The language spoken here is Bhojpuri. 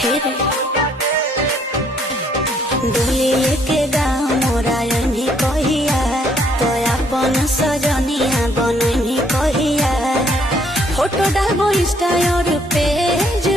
फिर डोलिए के गाँव मोरायनी कहिया तो अपन सजनिया बननी कहिया फोटो डालबो इंस्टा और पेज